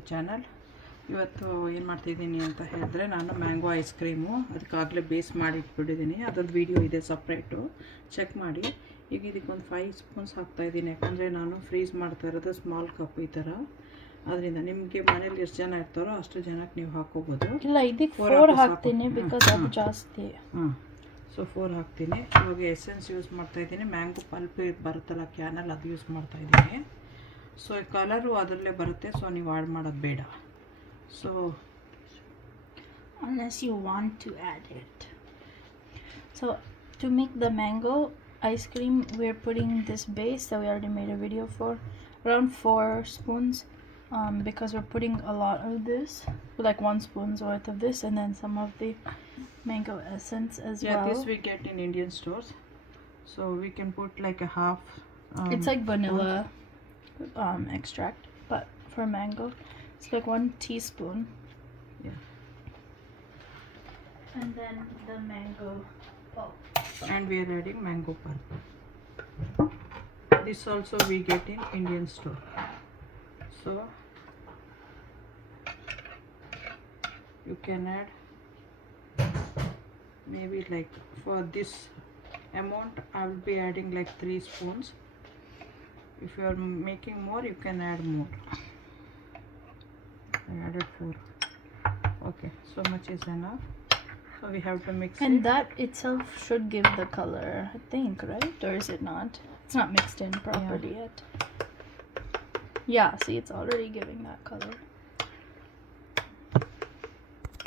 The channel. ಇವತ್ತು ಏನು ಮಾಡ್ತಿದ್ದೀನಿ ಅಂತ ಹೇಳಿದ್ರೆ, ನಾನು ಮ್ಯಾಂಗೋ ಐಸ್ ಕ್ರೀಮು ಅದಕ್ಕಾಗಲೇ ಬೇಸ್ ಮಾಡಿ ಇಟ್ಬಿಟ್ಟಿದ್ದೀನಿ. ಅದ್ರದ್ದು ವೀಡಿಯೋ ಇದೆ ಸಪ್ರೇಟು, ಚೆಕ್ ಮಾಡಿ. ಈಗ ಇದಕ್ಕೊಂದು 5 ಸ್ಪೂನ್ಸ್ ಹಾಕ್ತಾಯಿದ್ದೀನಿ, ಯಾಕಂದರೆ ನಾನು ಫ್ರೀಸ್ ಮಾಡ್ತಾ ಇರೋದು ಸ್ಮಾಲ್ ಕಪ್ ಈ ಥರ. ಅದರಿಂದ ನಿಮಗೆ ಮನೇಲಿ ಎಷ್ಟು ಜನ ಇರ್ತಾರೋ ಅಷ್ಟು ಜನಕ್ಕೆ ನೀವು ಹಾಕೋಬೋದು. ಇಲ್ಲ, ಇದಕ್ಕೆ 4 ಹಾಕ್ತೀನಿ ಬಿಕಾಸ್ ಅದು ಜಾಸ್ತಿ. ಸೊ 4 ಹಾಕ್ತೀನಿ. ಇವಾಗ ಎಸೆನ್ಸ್ ಯೂಸ್ ಮಾಡ್ತಾಯಿದ್ದೀನಿ, ಮ್ಯಾಂಗೋ ಪಲ್ಪ್ ಬರುತ್ತಲ್ಲ ಕ್ಯಾನಲ್ಲಿ, ಅದು ಯೂಸ್ ಮಾಡ್ತಾಯಿದ್ದೀನಿ. ಸೊ ಈ ಕಲರು ಅದರಲ್ಲೇ ಬರುತ್ತೆ, ಸೊ ನೀವು ಆ್ಯಡ್ ಮಾಡೋದು ಬೇಡ. So unless you want to add it. So to make the mango ice cream, we're putting this base that we already made a video for, around 4 spoons, because we're putting a lot of this, like 1 spoon's worth of this, and then some of the mango essence as well. Yeah, this we get in Indian stores, so we can put like a half. It's like vanilla extract, but for mango it's like 1 teaspoon. Yeah. And then the mango pulp. And we are adding mango pulp. This also we get in Indian store. So you can add maybe like, for this amount I will be adding like 3 spoons. If you are making more, you can add more. I added 4. Okay, so much is enough. So we have to mix and it. That itself should give the color, I think, right? Or is it not? It's not mixed in properly yet. Yeah, see, it's already giving that color.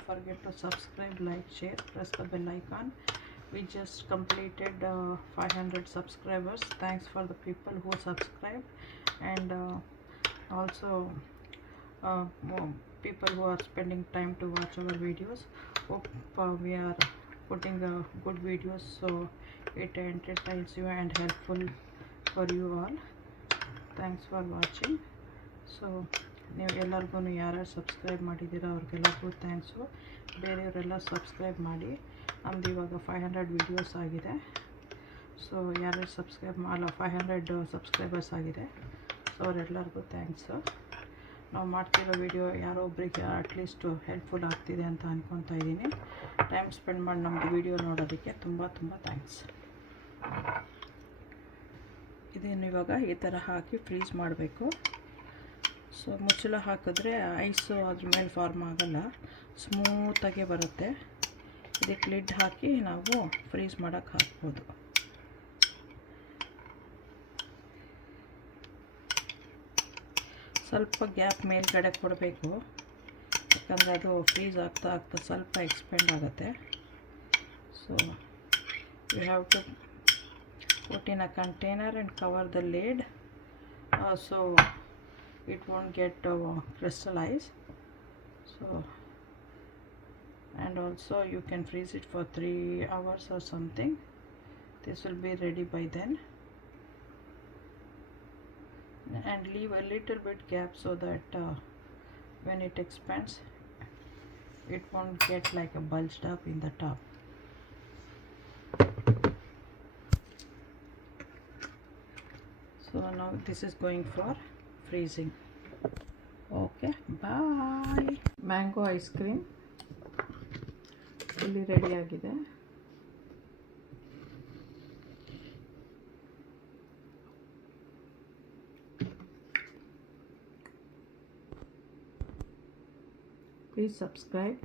Forget to subscribe, like, share, press the bell icon. We just completed 500 subscribers. Thanks for the people who subscribe, and also people who are spending time to watch our videos. Hope we are putting good videos, so it entertains you and helpful for you all. Thanks for watching. So ನೀವು ಎಲ್ಲರಿಗೂ ಯಾರ್ಯಾರು ಸಬ್ಸ್ಕ್ರೈಬ್ ಮಾಡಿದ್ದೀರಾ ಅವ್ರಿಗೆಲ್ಲರಿಗೂ ಥ್ಯಾಂಕ್ಸು. ಬೇರೆಯವರೆಲ್ಲ ಸಬ್ಸ್ಕ್ರೈಬ್ ಮಾಡಿ. ನಮ್ಮದು ಇವಾಗ 500 ವೀಡಿಯೋಸ್ ಆಗಿದೆ. ಸೊ ಯಾರ್ಯಾರು ಸಬ್ಸ್ಕ್ರೈಬ್ 500 ಸಬ್ಸ್ಕ್ರೈಬರ್ಸ್ ಆಗಿದೆ. ಸೊ ಅವರೆಲ್ಲರಿಗೂ ಥ್ಯಾಂಕ್ಸು. ನಾವು ಮಾಡ್ತಿರೋ ವಿಡಿಯೋ ಯಾರೋ ಒಬ್ಬರಿಗೆ ಅಟ್ಲೀಸ್ಟ್ ಹೆಲ್ಪ್ಫುಲ್ ಆಗ್ತಿದೆ ಅಂತ ಅಂದ್ಕೊತಾ ಇದ್ದೀನಿ. ಟೈಮ್ ಸ್ಪೆಂಡ್ ಮಾಡಿ ನಮ್ಮದು ವಿಡಿಯೋ ನೋಡೋದಕ್ಕೆ ತುಂಬ ಥ್ಯಾಂಕ್ಸ್. ಇದನ್ನು ಇವಾಗ ಈ ಥರ ಹಾಕಿ ಫ್ರೀಸ್ ಮಾಡಬೇಕು. ಸೊ ಮುಚ್ಚಳ ಹಾಕಿದ್ರೆ ಐಸು ಅದ್ರ ಮೇಲೆ ಫಾರ್ಮ್ ಆಗೋಲ್ಲ, ಸ್ಮೂತಾಗೆ ಬರುತ್ತೆ. ಇದಕ್ಕೆ ಲಿಡ್ ಹಾಕಿ ನಾವು ಫ್ರೀಸ್ ಮಾಡೋಕ್ಕೆ ಹಾಕ್ಬೋದು. ಸ್ವಲ್ಪ ಗ್ಯಾಪ್ ಮೇಲ್ಗಡೆ ಕೊಡಬೇಕು, ಯಾಕಂದರೆ ಅದು ಫ್ರೀಸ್ ಆಗ್ತಾ ಸ್ವಲ್ಪ ಎಕ್ಸ್ಪೆಂಡ್ ಆಗುತ್ತೆ. So you have to put in a container and cover the lid, so it won't get crystallized. So, and also you can freeze it for 3 hours or something. This will be ready by then. And leave a little bit gap so that when it expands, it won't get like a bulged up in the top. So now this is going for freezing. Okay, bye. Mango ice cream fully ready ಆಗಿದೆ. Please subscribe.